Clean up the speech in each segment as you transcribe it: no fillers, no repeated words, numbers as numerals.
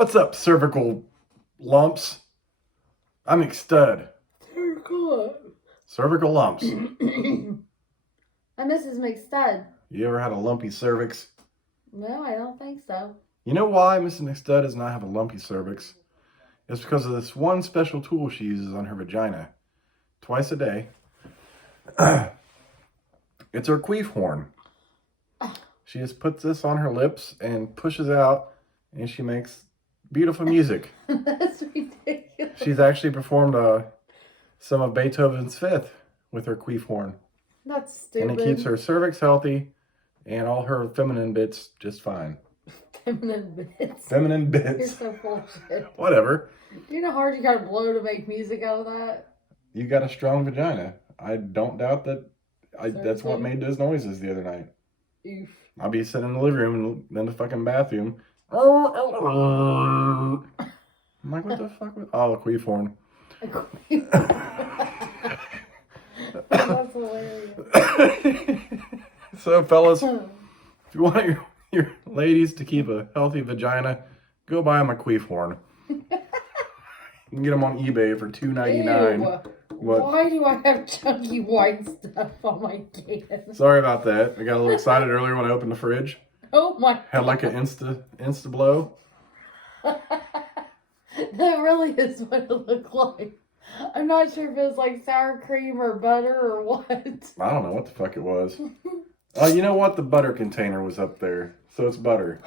What's up, cervical lumps? I'm McStud. Cervical lumps. I'm Mrs. McStud. You ever had a lumpy cervix? No, I don't think so. You know why Mrs. McStud does not have a lumpy cervix? It's because of this one special tool she uses on her vagina. Twice a day. It's her queef horn. She just puts this on her lips and pushes out, and she makes beautiful music. That's ridiculous. She's actually performed some of Beethoven's Fifth with her queef horn. That's stupid. And it keeps her cervix healthy and all her feminine bits just fine. Feminine bits. Feminine You're bits. so full of shit. Whatever. Do you know how hard you gotta blow to make music out of that? You got a strong vagina. I don't doubt that. That's what made those noises the other night. Oof. I'll be sitting in the living room and in the fucking bathroom. I'm like, what the fuck? Oh, a queef horn. That's hilarious. So, fellas, if you want your ladies to keep a healthy vagina, go buy them a queef horn. You can get them on eBay for $2.99. What? Why do I have chunky white stuff on my can? Sorry about that. I got a little excited earlier when I opened the fridge. Oh my! Had like an insta blow. That really is what it looked like. I'm not sure if it was like sour cream or butter or what. I don't know what the fuck it was. You know what? The butter container was up there. So it's butter.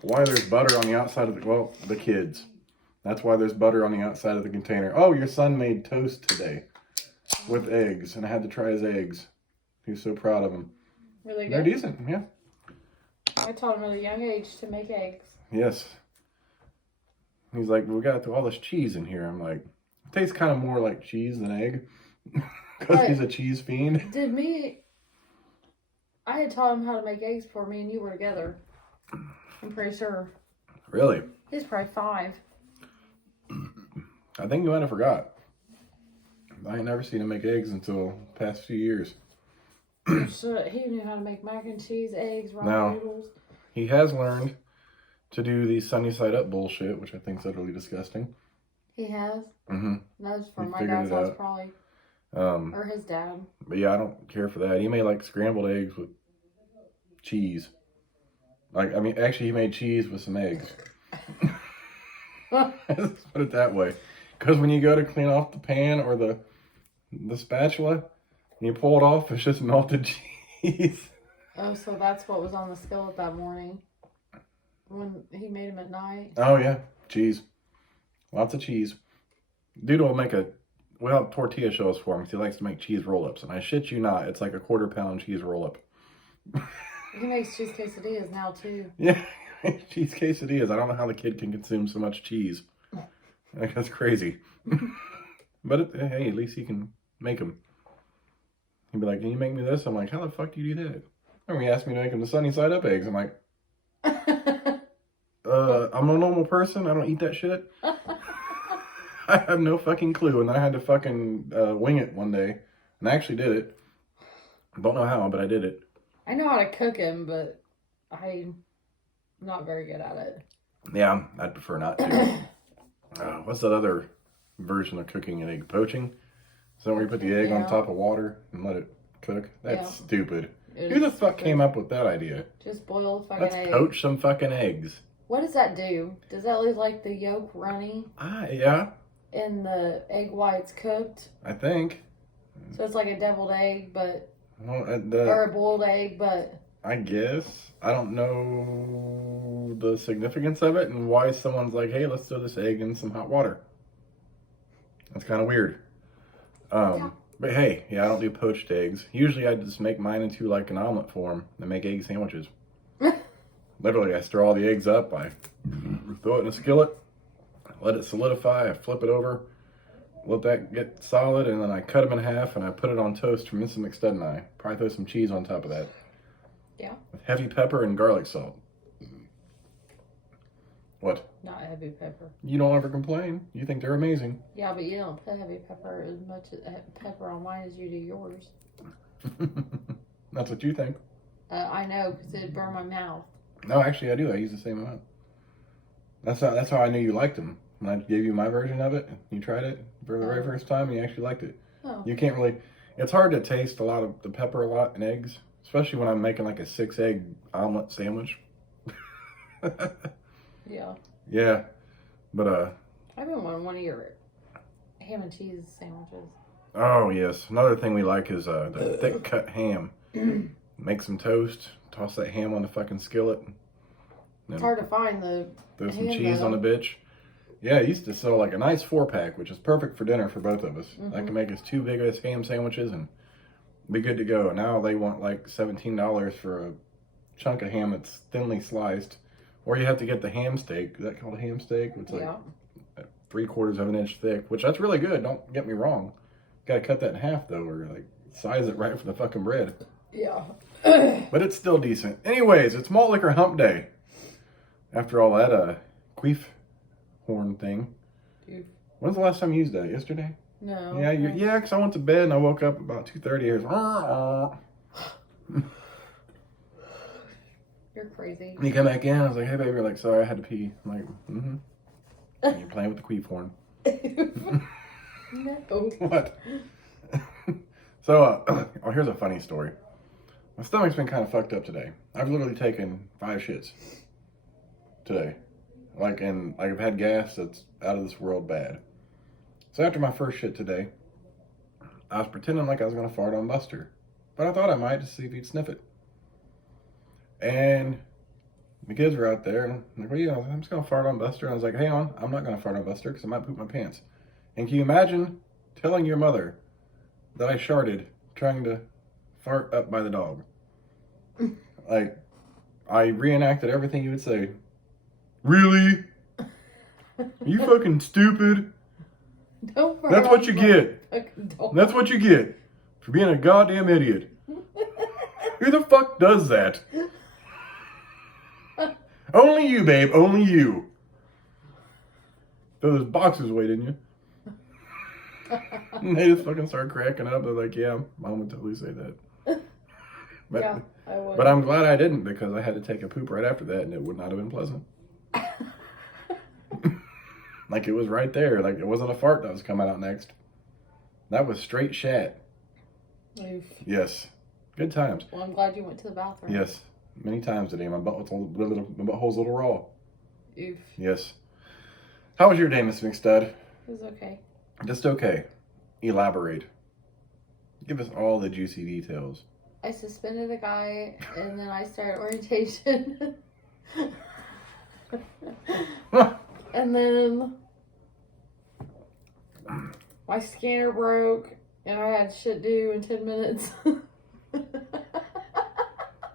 Why there's butter on the outside of the kids. That's why there's butter on the outside of the container. Oh, your son made toast today with eggs, and I had to try his eggs. He was so proud of them. Were they good? They're decent, yeah. I taught him at a young age to make eggs. Yes. He's like, we got all this cheese in here. I'm like, it tastes kind of more like cheese than egg. Because he's a cheese fiend. I had taught him how to make eggs before me and you were together. I'm pretty sure. Really? He's probably 5. I think you might have forgot. I ain't never seen him make eggs until the past few years. So he knew how to make mac and cheese, eggs, raw noodles. He has learned to do the sunny side up bullshit, which I think is utterly disgusting. He has? Mm-hmm. That's from my dad's house, probably. Or his dad. But yeah, I don't care for that. He made like scrambled eggs with cheese. Actually he made cheese with some eggs. Let's put it that way. Because when you go to clean off the pan or the spatula, and you pull it off, it's just melted cheese. Oh, so that's what was on the skillet that morning when he made them at night. Oh yeah, cheese. Lots of cheese. Dude will we'll have tortilla shells for him because he likes to make cheese roll-ups. And I shit you not, it's like a 1/4 pound cheese roll-up. He makes cheese quesadillas now too. Yeah, cheese quesadillas. I don't know how the kid can consume so much cheese. Like, that's crazy. But hey, at least he can make them. He'd be like, can you make me this? I'm like, how the fuck do you do that? And he asked me to make him the sunny side up eggs. I'm like, I'm a normal person. I don't eat that shit. I have no fucking clue. And then I had to fucking wing it one day. And I actually did it. Don't know how, but I did it. I know how to cook him, but I'm not very good at it. Yeah, I'd prefer not to. What's that other version of cooking an egg? Poaching? Is that where you put the egg on top of water and let it cook? That's stupid. Who the fuck came up with that idea? Just boil the fucking egg. Let's poach some fucking eggs. What does that do? Does that leave like the yolk runny? Yeah. And the egg white's cooked? I think. So it's like a deviled egg, but... Well, or a boiled egg, but... I guess. I don't know the significance of it and why someone's like, hey, let's throw this egg in some hot water. That's kind of weird. Yeah. But hey, I don't do poached eggs. Usually I just make mine into like an omelet form and make egg sandwiches. Literally, I stir all the eggs up, I throw it in a skillet, let it solidify, I flip it over, let that get solid, and then I cut them in half and I put it on toast from Mrs. McStud and I. Probably throw some cheese on top of that. Yeah. With heavy pepper and garlic salt. What? Not heavy pepper. You don't ever complain. You think they're amazing. Yeah, but you don't put heavy pepper as much pepper on mine as you do yours. That's what you think. I know, because it'd burn my mouth. No, actually I do. I use the same amount. That's how I knew you liked them. When I gave you my version of it, you tried it for the very first time, and you actually liked it. Oh. You can't really. It's hard to taste a lot of the pepper a lot in eggs, especially when I'm making like a 6-egg omelet sandwich. Yeah. Yeah, but I've been wanting one of your ham and cheese sandwiches. oh yes, another thing we like is the thick cut ham. Make some toast, toss that ham on the fucking skillet. It's hard to find the Throw some ham, cheese though. on the bitch. Yeah, I used to sell like a nice 4-pack, which is perfect for dinner for both of us. I can make us 2 big ass ham sandwiches and be good to go. Now they want like $17 for a chunk of ham that's thinly sliced. Or you have to get the ham steak. Is that called a ham steak? It's like 3/4 of an inch thick, which that's really good. Don't get me wrong. Got to cut that in half though, or like size it right for the fucking bread. Yeah. But it's still decent. Anyways, it's Malt Liquor Hump Day. After all that queef horn thing. Dude. When's the last time you used that? Yesterday? No. Yeah, because I went to bed and I woke up about 2:30. It was, You're crazy. and you come back in, I was like, hey baby, you're like, sorry, I had to pee. I'm like, And you're playing with the queef horn. No. What? So, here's a funny story. My stomach's been kind of fucked up today. I've literally taken 5 shits today. I've had gas that's out of this world bad. So after my first shit today, I was pretending like I was going to fart on Buster. But I thought I might just see if he'd sniff it. And the kids were out there, and I'm like, well, yeah, I'm just going to fart on Buster. And I was like, hang on, I'm not going to fart on Buster because I might poop my pants. And can you imagine telling your mother that I sharted trying to fart up by the dog? Like, I reenacted everything you would say. Really? Are you fucking stupid? Don't fart That's on what you get. fucking dog. That's what you get for being a goddamn idiot. Who the fuck does that? Only you, babe. Only you. Throw those boxes away, didn't you? And they just fucking start cracking up. They're like, yeah, Mom would totally say that. But, Yeah, I would. but I'm glad I didn't because I had to take a poop right after that and it would not have been pleasant. Like it was right there. Like it wasn't a fart that was coming out next. That was straight shat. Oof. Yes. Good times. Well, I'm glad you went to the bathroom. Yes. Many times today. My butthole's a little raw. Oof. Yes. How was your day, Miss McStud? It was okay. Just okay. Elaborate. Give us all the juicy details. I suspended a guy, and then I started orientation. And then my scanner broke, and I had shit due in 10 minutes.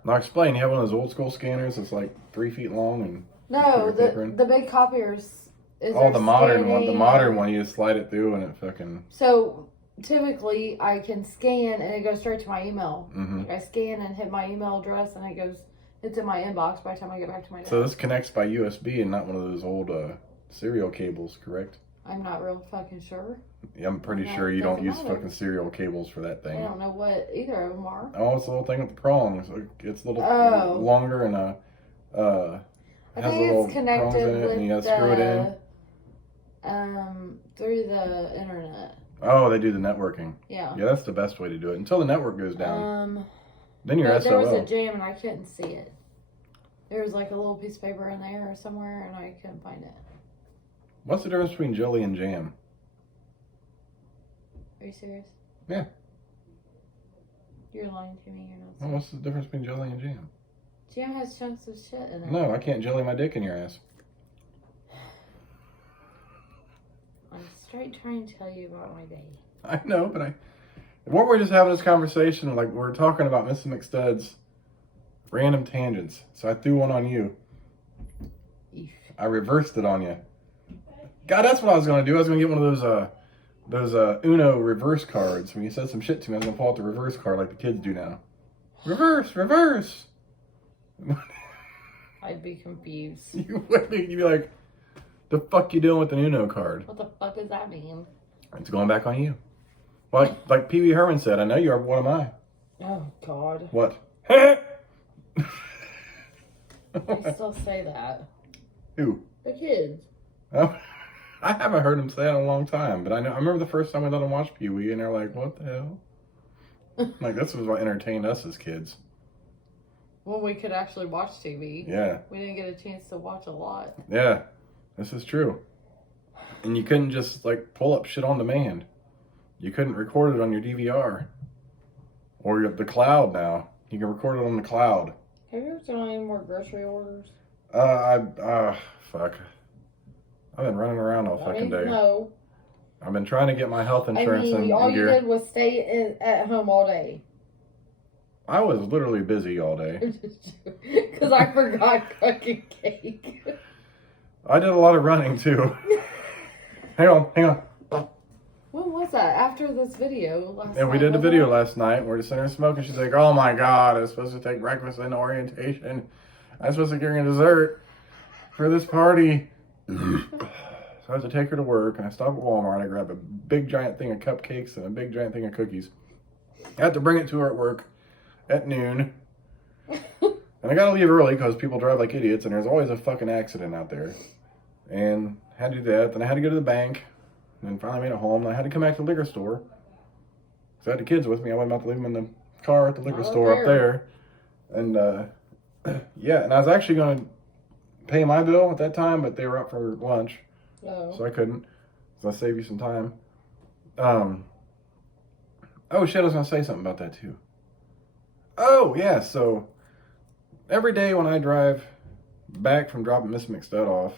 Now explain, you have one of those old school scanners that's like 3 feet long and No, the big copiers. the modern one. The modern one, you just slide it through and it fucking. So typically I can scan and it goes straight to my email. Mm-hmm. Like I scan and hit my email address and it's in my inbox by the time I get back to my desk. So this connects by USB and not one of those old serial cables, correct? I'm not real fucking sure. Yeah, I'm pretty No, sure you it don't doesn't use matter. fucking serial cables for that I thing. don't know what either of them are. Oh, it's the little thing with the prongs. It's a little longer and I has think little it's prongs in connected it with and you gotta screw it in. through the internet. Oh, they do the networking. Yeah. Yeah, that's the best way to do it. Until the network goes down. But Then you're there was a SOL. jam and I couldn't see it. There was like a little piece of paper in there or somewhere and I couldn't find it. What's the difference between jelly and jam? Are you serious? Yeah. You're lying to me. You're not Well, serious. what's the difference between jelly and jam? Jam has chunks of shit in it. No, I can't jelly my dick in your ass. I'm straight trying to tell you about my day. I know, but weren't we just having this conversation like we're talking about Mrs. McStud's random tangents? So I threw one on you. Eef. I reversed it on you. God, that's what I was gonna do. I was gonna get one of those Uno reverse cards. When you said some shit to me, I was gonna pull out the reverse card like the kids do now. Reverse, reverse. I'd be confused. You would be. You'd be like, the fuck you doing with an Uno card? What the fuck does that mean? It's going back on you. Like Pee Wee Herman said, I know you are, but what am I? Oh, God. What? I still say that. Who? The kids. Oh, I haven't heard him say it in a long time, but I remember the first time we let him watch Pee Wee, and they're like, "What the hell?" Like, this was what entertained us as kids. When we could actually watch TV. Yeah. We didn't get a chance to watch a lot. Yeah, this is true. And you couldn't just, like, pull up shit on demand. You couldn't record it on your DVR. Or the cloud now. You can record it on the cloud. Have you ever done any more grocery orders? Fuck. I've been running around all fucking day. No. I've been trying to get my health insurance and all you gear. did was stay at home all day. I was literally busy all day. Because I forgot cooking cake. I did a lot of running too. Hang on. When was that? After this video last night? And we did the video last night. We're just sitting there smoking. She's like, "Oh my God, I was supposed to take breakfast and orientation. I was supposed to get a dessert for this party." So I had to take her to work, and I stopped at Walmart. I grabbed a big giant thing of cupcakes and a big giant thing of cookies. I had to bring it to her at work at noon. And I gotta leave early because people drive like idiots, and there's always a fucking accident out there. And I had to do that. Then I had to go to the bank. And then finally made it home. And I had to come back to the liquor store. Because I had the kids with me. I wasn't about to leave them in the car at the liquor store up there. And, yeah. And I was actually going to pay my bill at that time, but they were up for lunch. Oh. So I couldn't. So I saved you some time. Oh, shit. I was going to say something about that, too. Oh, yeah. So every day when I drive back from dropping Miss McStud off,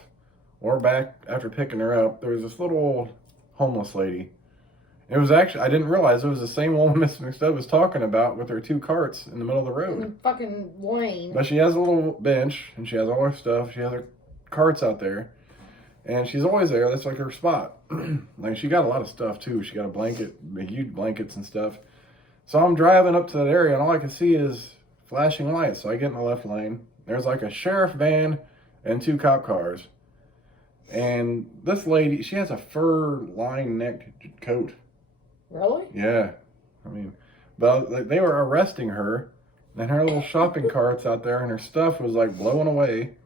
or back after picking her up, there was this little old homeless lady. It was actually, I didn't realize it was the same woman Miss McStud was talking about with her 2 carts in the middle of the road. In fucking lane. But she has a little bench, and she has all her stuff. She has her carts out there. And she's always there. That's like her spot. Like, she got a lot of stuff, too. She got a blanket, huge blankets and stuff. So I'm driving up to that area, and all I can see is flashing lights. So I get in the left lane. There's like a sheriff van and 2 cop cars. And this lady, she has a fur-lined necked coat. Really? Yeah. I mean, but they were arresting her, and her little shopping carts out there, and her stuff was like blowing away.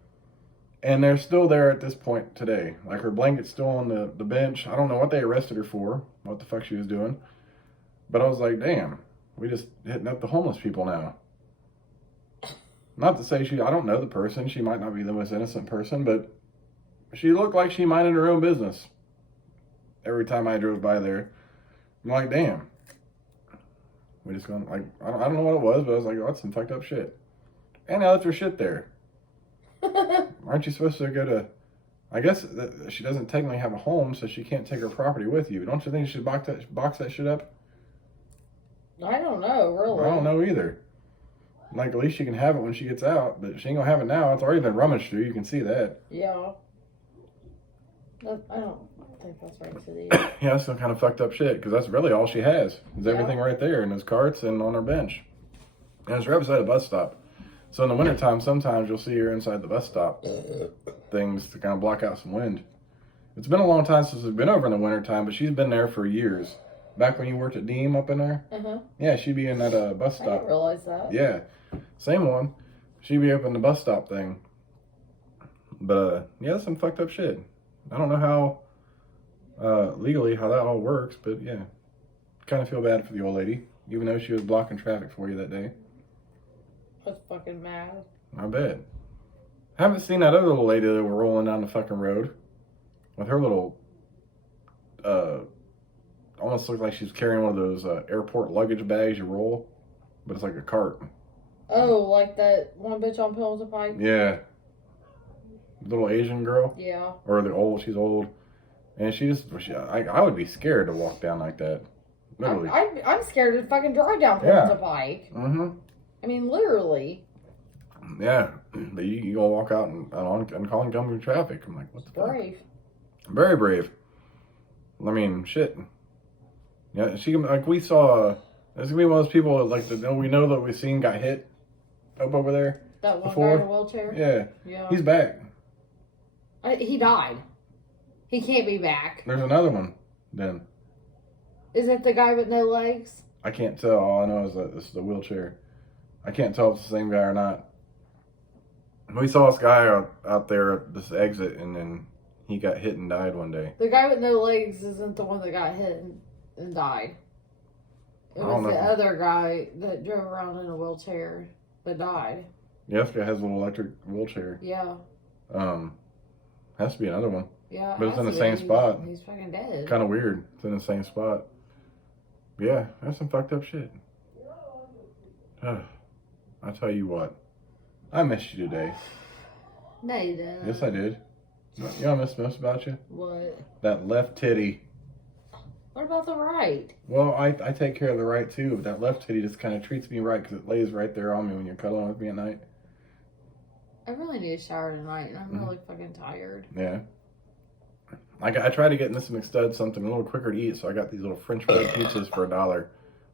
And they're still there at this point today. Like, her blanket's still on the bench. I don't know what they arrested her for, what the fuck she was doing. But I was like, damn, we just hitting up the homeless people now. Not to say I don't know the person. She might not be the most innocent person, but she looked like she minded her own business. Every time I drove by there, I'm like, damn. We just going, like, I don't know what it was, but I was like, oh, that's some fucked up shit. And I left her shit there. Aren't you supposed to go to, I guess she doesn't technically have a home, so she can't take her property with you. Don't you think you should box that shit up? I don't know, really. I don't know either. Like, at least she can have it when she gets out, but she ain't gonna have it now. It's already been rummaged through, you can see that. Yeah. I don't think that's right to the Yeah, that's some kind of fucked up shit, because that's really all she has. Is everything right there in those carts and on her bench. And it's right beside a bus stop. So in the wintertime, sometimes you'll see her inside the bus stop things to kind of block out some wind. It's been a long time since we've been over in the wintertime, but she's been there for years. Back when you worked at Deem up in there? Uh-huh. Yeah, she'd be in that bus stop. I didn't realize that. Yeah, same one. She'd be up in the bus stop thing. But, yeah, that's some fucked up shit. I don't know how, legally, how that all works, but yeah. Kind of feel bad for the old lady, even though she was blocking traffic for you that day. That's fucking mad. I bet. Haven't seen that other little lady that were rolling down the fucking road with her little, almost looked like she was carrying one of those airport luggage bags you roll, but it's like a cart. Oh, like that one bitch on Pills of Pike? Yeah. Little Asian girl. Yeah. Or she's old. And I would be scared to walk down like that. Literally. I'm scared to fucking drive down Pills of Pike. Mm-hmm. I mean, literally. Yeah. But you gonna walk out and oncoming traffic. I'm like, what the fuck? Brave. Very brave. I mean, shit. Yeah, we saw, there's gonna be one of those people like we know that we've seen got hit up over there. That one before. guy in a wheelchair? Yeah. Yeah. He's back. He died. He can't be back. There's another one then. Is it the guy with no legs? I can't tell. All I know is that this is the wheelchair. I can't tell if it's the same guy or not. We saw this guy out there at this exit, and then he got hit and died one day. The guy with no legs isn't the one that got hit and died. It was the other guy that drove around in a wheelchair that died. Yeah, this guy has a little electric wheelchair. Yeah. Has to be another one. Yeah. But it's in the same spot. He's fucking dead. Kind of weird. It's in the same spot. Yeah, that's some fucked up shit. I'll tell you what. I missed you today. No, you didn't. Yes, I did. You know what I missed most about you? What? That left titty. What about the right? Well, I take care of the right too, but that left titty just kind of treats me right because it lays right there on me when you're cuddling with me at night. I really need a shower tonight, and I'm really fucking tired. Yeah. I tried to get Mrs. McStud something a little quicker to eat, so I got these little French fried pizzas for $1,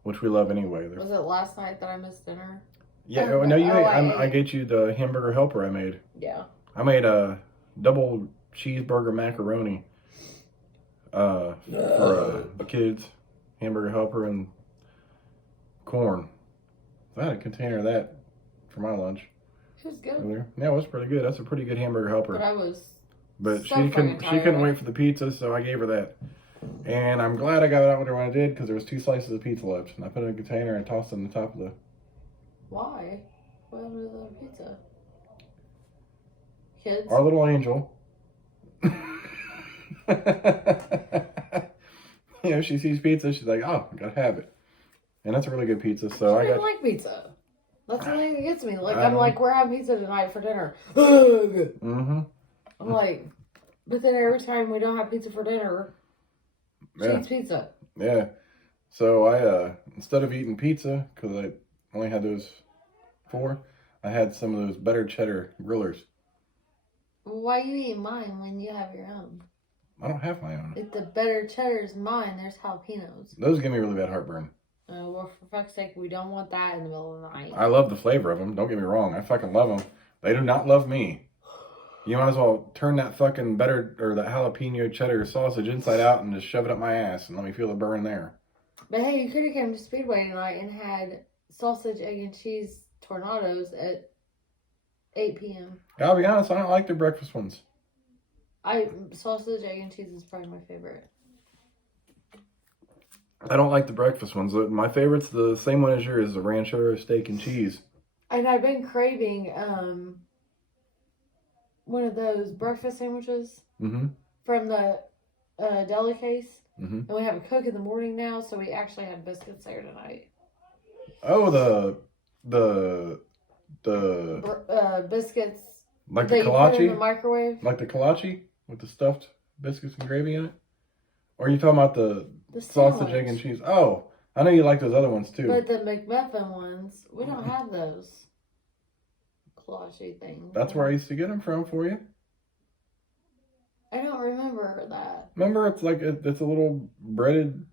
which we love anyway. Was it last night that I missed dinner? Yeah, no, you ate. I get you the hamburger helper I made. Yeah. I made a double cheeseburger macaroni for the kids, hamburger helper, and corn. So I had a container of that for my lunch. It was good. Earlier. Yeah, it was pretty good. That's a pretty good hamburger helper. But she couldn't wait for the pizza, so I gave her that. And I'm glad I got it out with her when I did, because there was 2 slices of pizza left. And I put it in a container and tossed it on the top of the... Why? What happened to the pizza? Kids? Our little angel. You know, she sees pizza, she's like, oh, I gotta have it. And that's a really good pizza, so I got... like pizza. That's the thing that gets me. Like, I'm like, we're having pizza tonight for dinner. Mm-hmm. I'm like, but then every time we don't have pizza for dinner, she eats pizza. Yeah. So I, instead of eating pizza, because I only had those 4, I had some of those better cheddar grillers. Why you eat mine when you have your own? I don't have my own. If the better cheddar's mine, there's jalapenos. Those give me really bad heartburn. Well, for fuck's sake, we don't want that in the middle of the night. I love the flavor of them. Don't get me wrong. I fucking love them. They do not love me. You might as well turn that fucking better, or that jalapeno cheddar sausage inside out and just shove it up my ass and let me feel the burn there. But hey, you could have come to Speedway tonight and had sausage, egg, and cheese tornadoes at 8 p.m. I'll be honest, I don't like their breakfast ones. Sausage, egg, and cheese is probably my favorite. I don't like the breakfast ones. My favorite's the same one as yours, the ranchero steak and cheese. And I've been craving one of those breakfast sandwiches from the deli case. And we have a cook in the morning now, so we actually had biscuits there tonight. Oh, the biscuits. Like the kolache? In the microwave? Like the kolache with the stuffed biscuits and gravy in it? Or are you talking about the sausage, egg, and cheese? Oh, I know you like those other ones too. But the McMuffin ones, we don't have those kolache things. That's where I used to get them from for you. I don't remember that. Remember, it's like it's a little breaded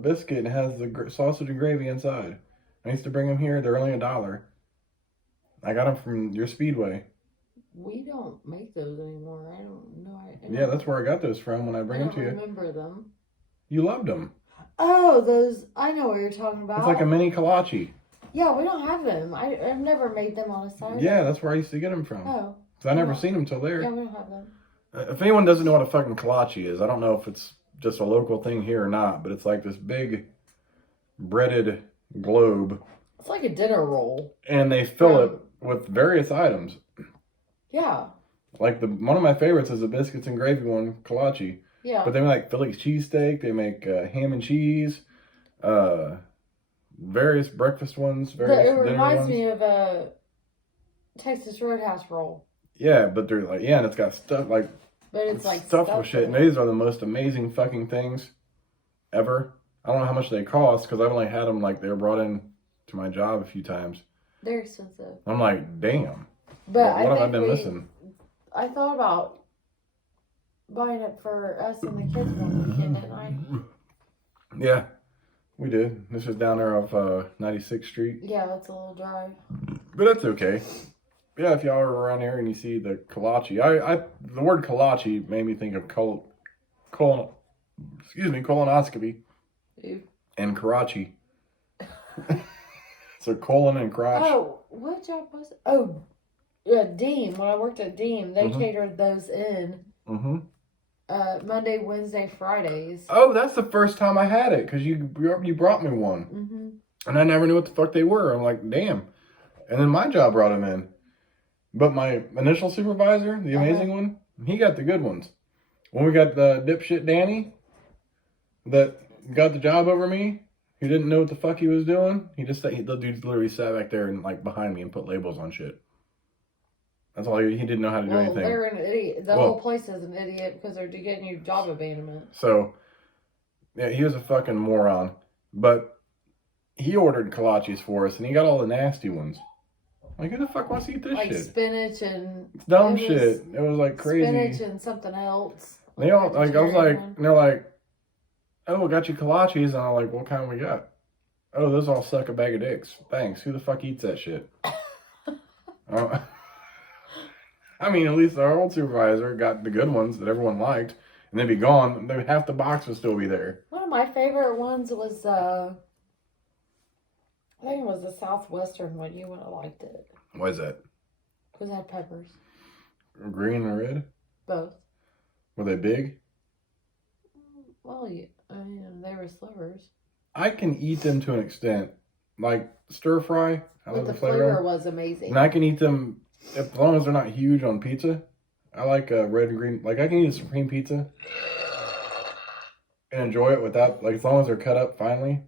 biscuit and it has the sausage and gravy inside. I used to bring them here. They're only $1. I got them from your Speedway. We don't make those anymore. I don't know. Yeah, that's where I got those from when I bring them to you. I don't remember them. You loved them. Oh, those. I know what you're talking about. It's like a mini kolache. Yeah, we don't have them. I've never made them on a Saturday. Yeah, that's where I used to get them from. Oh. Because I never seen them till there. Yeah, we don't have them. If anyone doesn't know what a fucking kolache is, I don't know if it's just a local thing here or not, but it's like this big breaded globe. It's like a dinner roll. And they fill it with various items. Yeah. Like one of my favorites is the biscuits and gravy one, kolache. Yeah. But they make like Philly cheesesteak, they make ham and cheese, various breakfast ones, various dinner ones. It reminds me of a Texas Roadhouse roll. Yeah, but they're like, and it's got stuff like... But it's like stuffed with shit. And these are the most amazing fucking things ever. I don't know how much they cost, because I've only had them like they were brought in to my job a few times. They're expensive. I'm like, damn. But what have I been missing? I thought about buying it for us and the kids one weekend, didn't I? Yeah, we did. This is down there off 96th Street. Yeah, that's a little drive. But that's okay. Yeah, if y'all are around here and you see the kolache, the word kolache made me think of colonoscopy. Ew. And karachi. So colon and crotch. Oh, what job was it? Oh, Deem, when I worked at Deem, they catered those in. Monday, Wednesday, Fridays. Oh, that's the first time I had it because you brought me one, and I never knew what the fuck they were. I'm like, damn. And then my job brought them in, but my initial supervisor, the amazing one, he got the good ones. When we got the dipshit Danny that got the job over me, he didn't know what the fuck he was doing. The dude literally sat back there and like behind me and put labels on shit. That's all he didn't know how to do anything. They're an idiot. The whole place is an idiot because they're getting you job abandonment. So, yeah, he was a fucking moron. But he ordered kolaches for us, and he got all the nasty ones. Like, who the fuck wants to eat this shit? Like spinach and... It's dumb shit. It was like crazy. Spinach and something else. They all, like, I was like, and they're like, oh, we got you kolaches. And I'm like, what kind we got? Oh, those all suck a bag of dicks. Thanks. Who the fuck eats that shit? I mean, at least our old supervisor got the good ones that everyone liked, and they'd be gone. Half the box would still be there. One of my favorite ones was, I think it was the Southwestern one. You would have liked it. Why is that? Because it had peppers. Green and red? Both. Were they big? Well, yeah, I mean, they were slivers. I can eat them to an extent. Like stir fry. I love the flavor was amazing. And I can eat them as long as they're not huge on pizza. I like red and green. Like I can eat a supreme pizza and enjoy it without, like, as long as they're cut up finely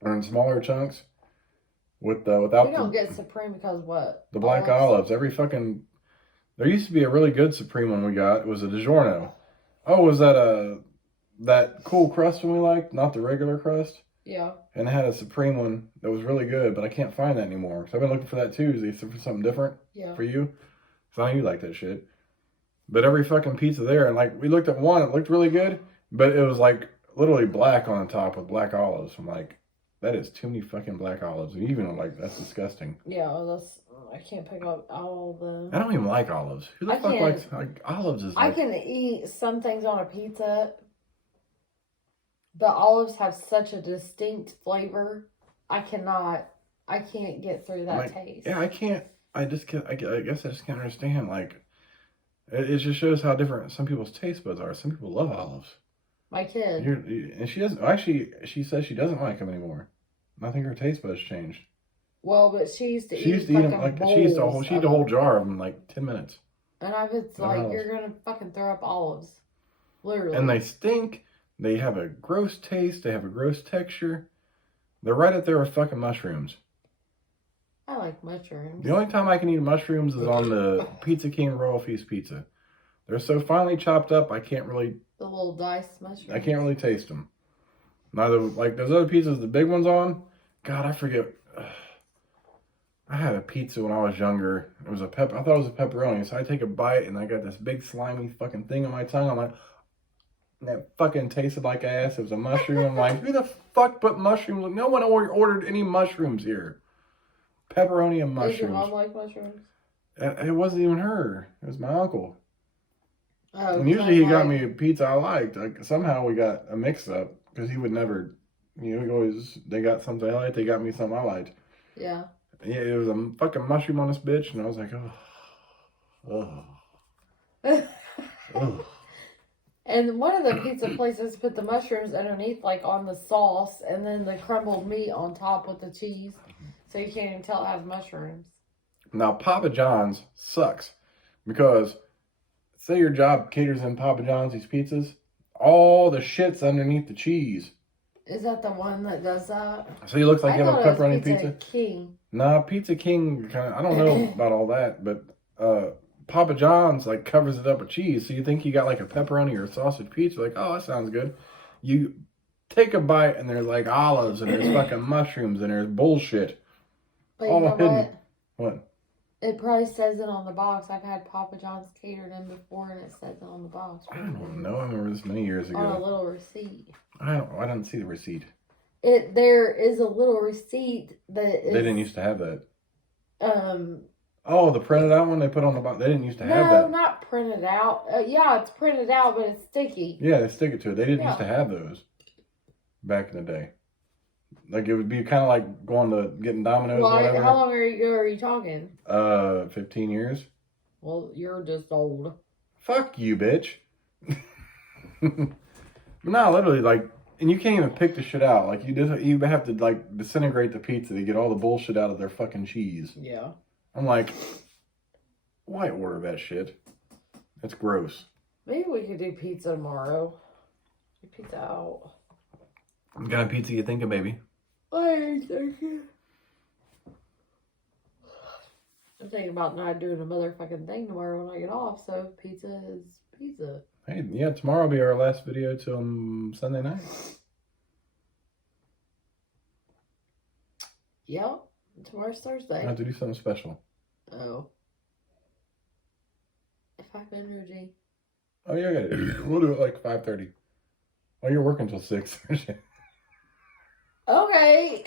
or in smaller chunks. Without we don't get supreme because what? The black olives. Every fucking. There used to be a really good supreme one we got. It was a DiGiorno. Oh, was that that cool crust one we liked? Not the regular crust. Yeah. And it had a supreme one that was really good, but I can't find that anymore. So I've been looking for that too. Is it for something different? Yeah. For you? So I know you like that shit. But every fucking pizza there, and like we looked at one, it looked really good, but it was like literally black on the top with black olives. I'm like, that is too many fucking black olives. And even like, that's disgusting. Yeah, I can't pick up all of them. I don't even like olives. Who the fuck likes like olives? Is like, I can eat some things on a pizza, but olives have such a distinct flavor. I can't get through that taste. Yeah, I can't. I guess I just can't understand. Like, it just shows how different some people's taste buds are. Some people love olives. My kid. And she doesn't. Actually, she says she doesn't like them anymore. I think her taste buds changed. Well, but she used to eat them like she used to eat a whole jar of them in like 10 minutes. And I was like, you're gonna fucking throw up olives, literally. And they stink. They have a gross taste. They have a gross texture. They're right up there with fucking mushrooms. I like mushrooms. The only time I can eat mushrooms is on the Pizza King Royal Feast pizza. They're so finely chopped up, I can't really... The little diced mushrooms. I can't really taste them. Neither, like those other pizzas, the big ones on, God, I forget. I had a pizza when I was younger. It was I thought it was a pepperoni. So I take a bite and I got this big slimy fucking thing on my tongue. I'm like, that fucking tasted like ass. It was a mushroom. I'm like, who the fuck put mushrooms? No one ordered any mushrooms here. Pepperoni and mushrooms. Does your mom like mushrooms? It wasn't even her. It was my uncle. Oh, and usually he got me a pizza I liked. Like, somehow we got a mix up because he would never, they got something I liked. They got me something I liked. Yeah. Yeah, it was a fucking mushroom on this bitch, and I was like, oh. And one of the pizza places put the mushrooms underneath, like on the sauce, and then the crumbled meat on top with the cheese. So you can't even tell it has mushrooms. Now, Papa John's sucks because, say your job caters in Papa John's these pizzas, all the shit's underneath the cheese. Is that the one that does that? So he looks like you have a pepperoni pizza? King. Nah, Pizza King, I don't know about all that, but Papa John's like covers it up with cheese. So you think you got like a pepperoni or a sausage pizza, like, oh, that sounds good. You take a bite and there's like olives and there's fucking mushrooms and there's bullshit. But you know hidden. What? It probably says it on the box. I've had Papa John's catered in before, and it says it on the box. I don't know. I remember this many years ago. On a little receipt. I didn't see the receipt. There is a little receipt that is... They didn't used to have that. Oh, the printed out one they put on the box. They didn't used to have that. No, not printed out. Yeah, it's printed out, but it's sticky. Yeah, they stick it to it. They didn't used to have those back in the day. Like, it would be kind of like going to getting Domino's or whatever. How long are you talking? 15 years. Well, you're just old. Fuck you, bitch. No, literally, like, and you can't even pick the shit out. Like, you have to, like, disintegrate the pizza to get all the bullshit out of their fucking cheese. Yeah. I'm like, why order that shit? That's gross. Maybe we could do pizza tomorrow. Do pizza out. What kind of pizza you thinking, baby? I ain't thinking. I'm thinking about not doing a motherfucking thing tomorrow when I get off, so pizza is pizza. Hey, yeah, tomorrow will be our last video till Sunday night. Yep. Tomorrow's Thursday. I have to do something special. Oh. If I have energy. Oh, yeah, I got it. We'll do it like 5:30. Oh, you're working till 6. Okay.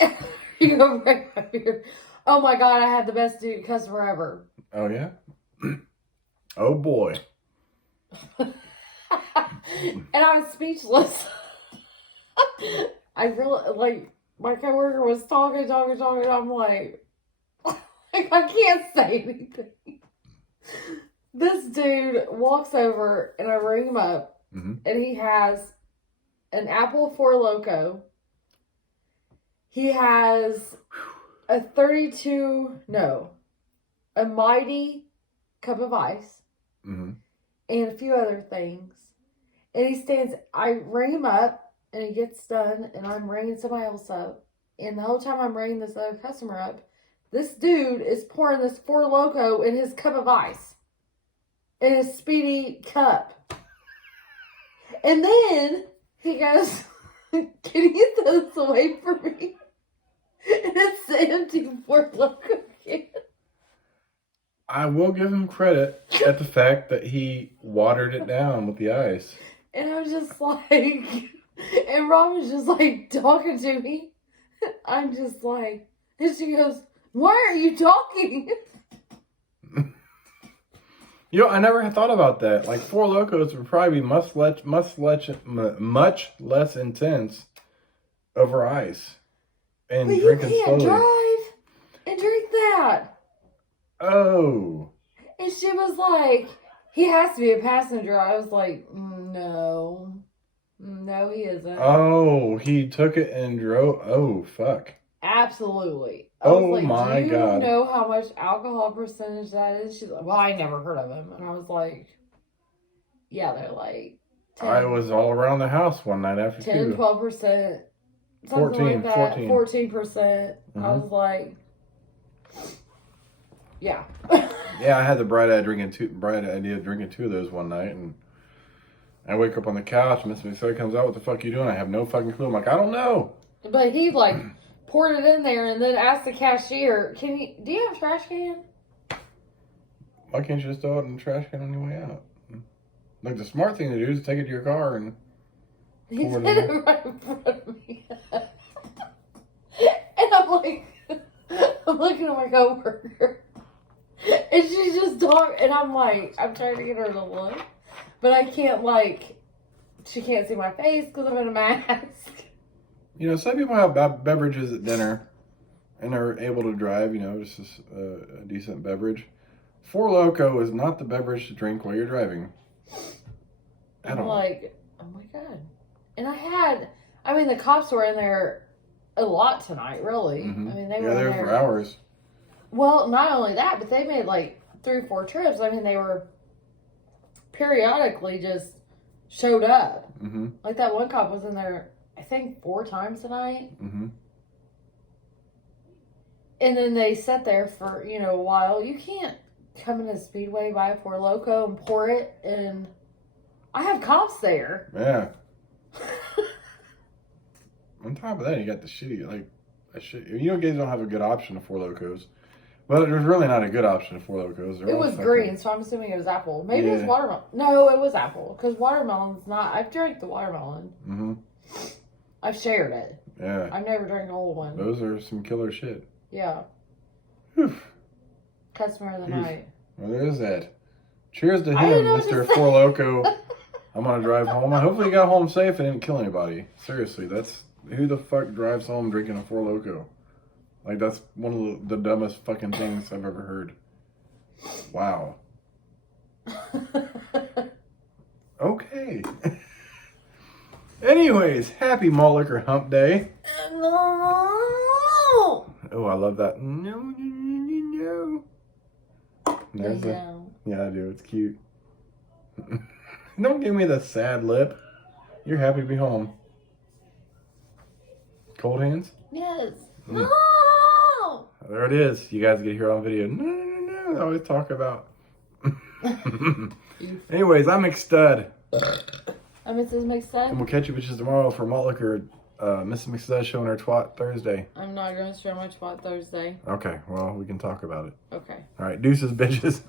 You go right up here. Oh my god, I had the best customer ever. Oh, yeah? Oh, boy. And I was speechless. I really, like, my coworker was talking. I'm like I can't say anything. This dude walks over and I ring him up, and he has an apple Four Loko. He has a mighty cup of ice, and a few other things. And he stands, I ring him up, and he gets done, and I'm ringing somebody else up. And the whole time I'm ringing this other customer up, this dude is pouring this Four Loko in his cup of ice. In his speedy cup. And then he goes, can you throw this away for me? And it's the empty Four Loko can. I will give him credit at the fact that he watered it down with the ice. And I was just like, and Rob was just like talking to me. I'm just like, and she goes, why are you talking? You know, I never had thought about that. Like, Four Locos would probably be much less intense over ice. And but drinking you can't slowly. drive and drink that. Oh. And she was like, he has to be a passenger. I was like, no. No, he isn't. Oh, he took it and drove. Oh, fuck. Absolutely. Oh, my God. Do you know how much alcohol percentage that is? She's like, well, I never heard of him. And I was like, yeah, they're like 10, I was all around the house one night after 10, 12%. 14, like that. 14. 14%. I was like, yeah. Yeah, I had the bright idea of drinking two of those one night, and I wake up on the couch, and Miss McSally comes out, what the fuck you doing? I have no fucking clue. I'm like, I don't know. But he, like, poured it in there and then asked the cashier, do you have a trash can? Why can't you just throw it in the trash can on your way out? Like, the smart thing to do is take it to your car and he did it right in front of me. And I'm like, I'm looking at my coworker. And she's just talking, and I'm like, I'm trying to get her to look. But I can't, like, she can't see my face because I'm in a mask. You know, some people have beverages at dinner and are able to drive, you know, just a decent beverage. Four Loko is not the beverage to drink while you're driving. I'm like, oh my God. And the cops were in there a lot tonight, really. Mm-hmm. I mean, they were there for hours. Well, not only that, but they made like 3 or 4 trips. I mean, they were periodically just showed up. Mm-hmm. Like that one cop was in there, I think 4 times tonight. Mm-hmm. And then they sat there for, a while. You can't come into Speedway, buy a Four Loko and pour it, and I have cops there. Yeah. On top of that, you got the shitty, guys don't have a good option of Four Locos. Well, there's really not a good option of Four Locos. It was green, so I'm assuming it was apple. Maybe it was watermelon. No, it was apple, because watermelon's not, I've drank the watermelon. Mm-hmm. I've shared it. Yeah. I've never drank a whole one. Those are some killer shit. Yeah. Whew. Customer of the night. Well, there is that. Cheers to him, Mr. Four Loko. I'm going to drive home. Hopefully he got home safe and didn't kill anybody. Seriously, that's Who the fuck drives home drinking a Four Loko? Like, that's one of the dumbest fucking things I've ever heard. Wow. Okay. Anyways, happy Malt Liquor Hump Day. No. Oh, I love that. No. There's yeah, I do. It's cute. Don't give me the sad lip. You're happy to be home. Cold hands? Yes. No. There it is. You guys get here on video. No. I always talk about. Anyways, I'm McStud. I'm Mrs. McStud. And we'll catch you bitches tomorrow for Malt Liquor. Mrs. McStud showing her twat Thursday. I'm not going to show my twat Thursday. Okay, well, we can talk about it. Okay. All right, deuces, bitches.